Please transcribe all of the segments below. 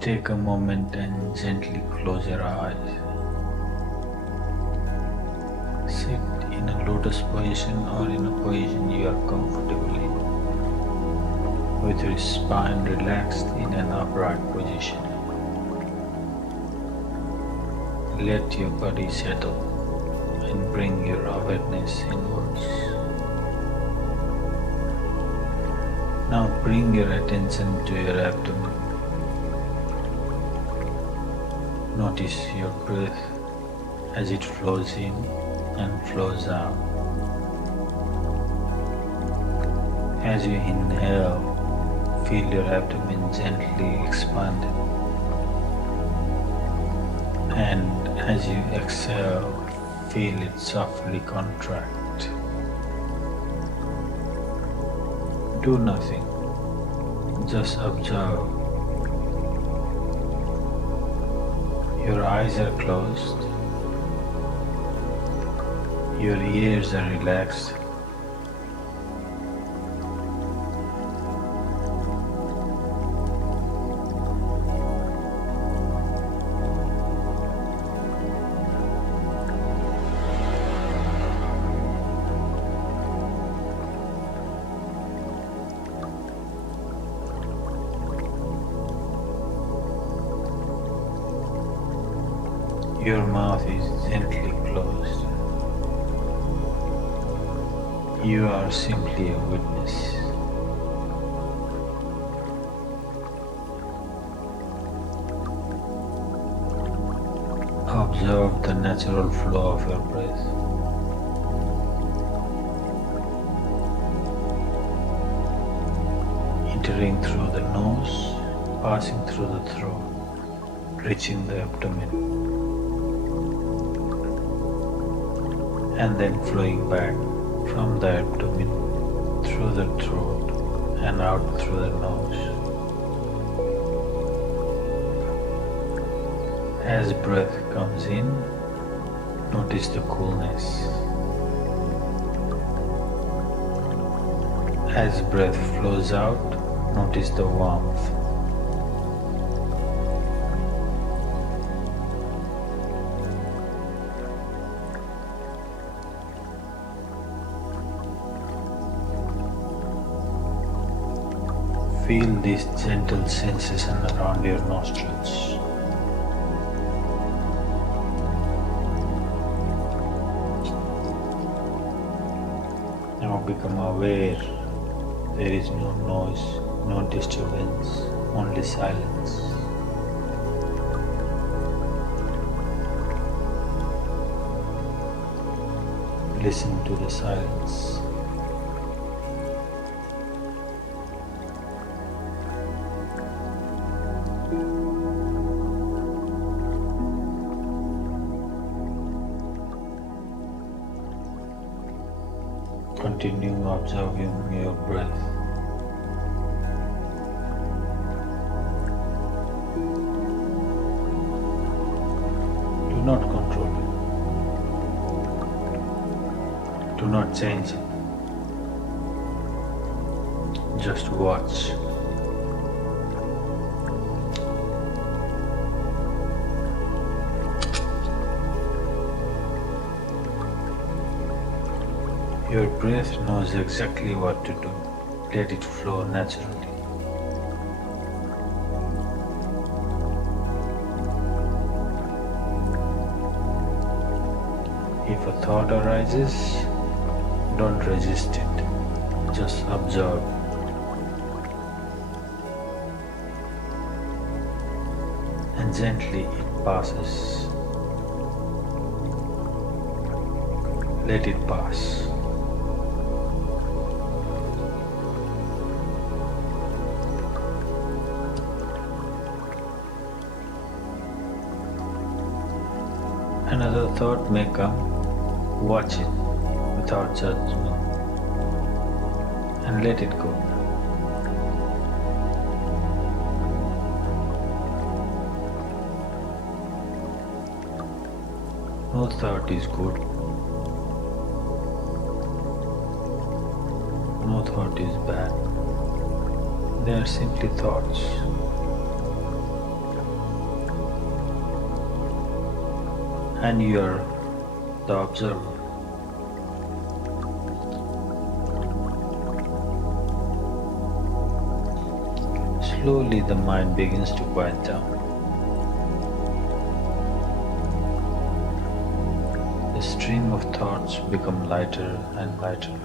Take a moment and gently close your eyes. Sit in a lotus position or in a position you are comfortable in, with your spine relaxed in an upright position. Let your body settle and bring your awareness inwards. Now bring your attention to your abdomen. Notice your breath as it flows in and flows out. As you inhale, feel your abdomen gently expanded, and as you exhale, feel it softly contract. Do nothing, just observe. Your eyes are closed, your ears are relaxed, your mouth is gently closed. You are simply a witness. Observe the natural flow of your breath. Entering through the nose, passing through the throat, reaching the abdomen, and then flowing back from the abdomen through the throat and out through the nose. As breath comes in, notice the coolness. As breath flows out, notice the warmth. Feel this gentle sensation around your nostrils. Now become aware there is no noise, no disturbance, only silence. Listen to the silence. Continue observing your breath. Do not control it. Do not change it. Just watch. Your breath knows exactly what to do. Let it flow naturally. If a thought arises, don't resist it. Just observe. And gently it passes. Let it pass. Another thought may come, watch it without judgment and let it go. No thought is good, no thought is bad. They are simply thoughts. and you are the observer. Slowly the mind begins to quiet down. The stream of thoughts become lighter and lighter.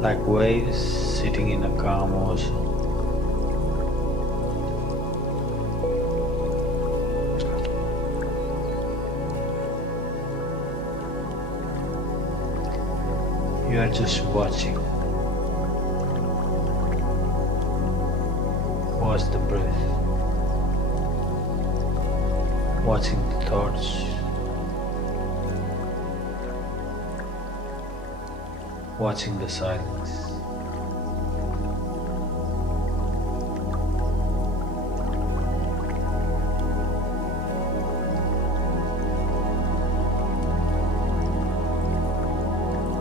Like waves sitting in a calm ocean. You are just watching. Watch the breath. Watching the thoughts. Watching the silence.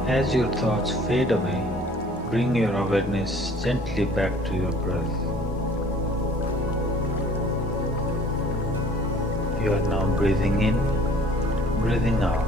As your thoughts fade away, bring your awareness gently back to your breath. You are now breathing in, breathing out.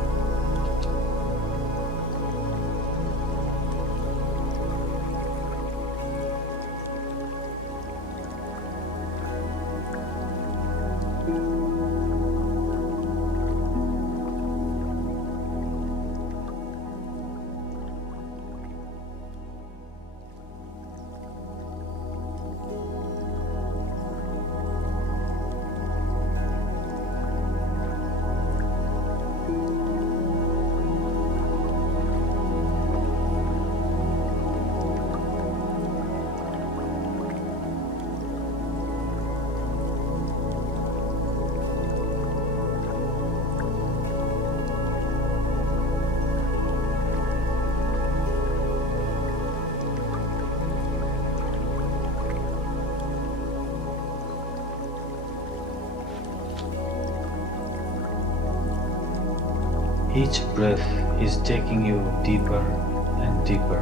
Each breath is taking you deeper and deeper.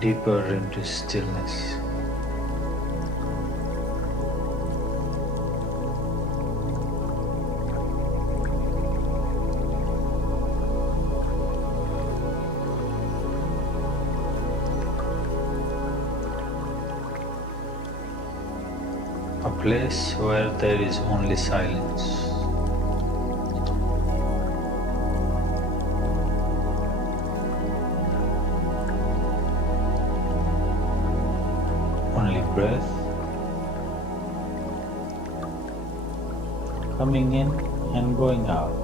Deeper into stillness. A place where there is only silence. Only breath coming in and going out.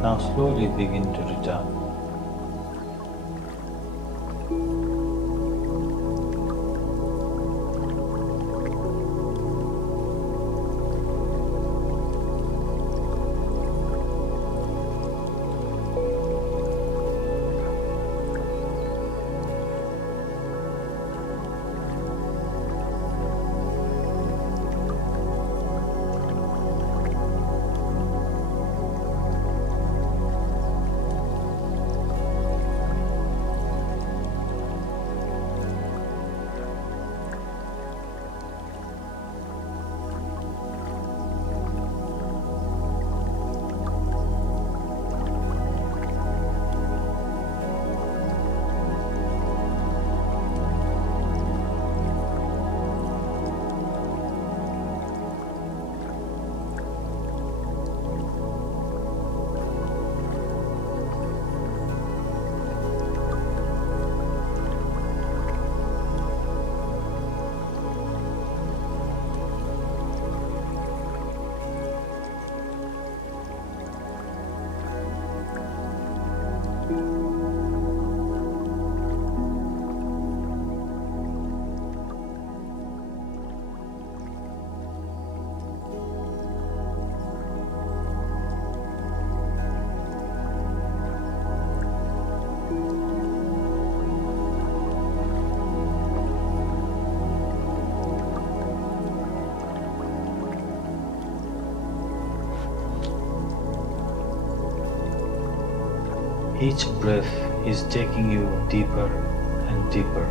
Now slowly begin to return. Each breath is taking you deeper and deeper.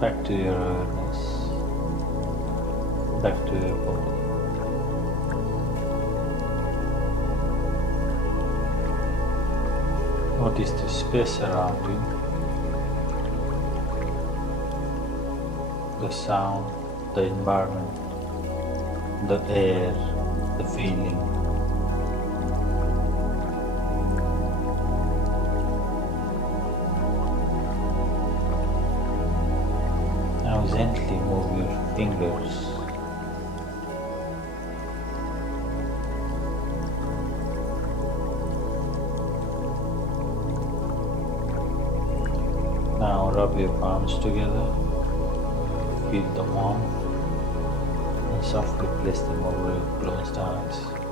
Back to your awareness, back to your body. Notice the space around you, the sound, the environment, the air, the feeling. Now gently move your fingers. Now rub your palms together, feel the warmth, and softly place them over your closed eyes.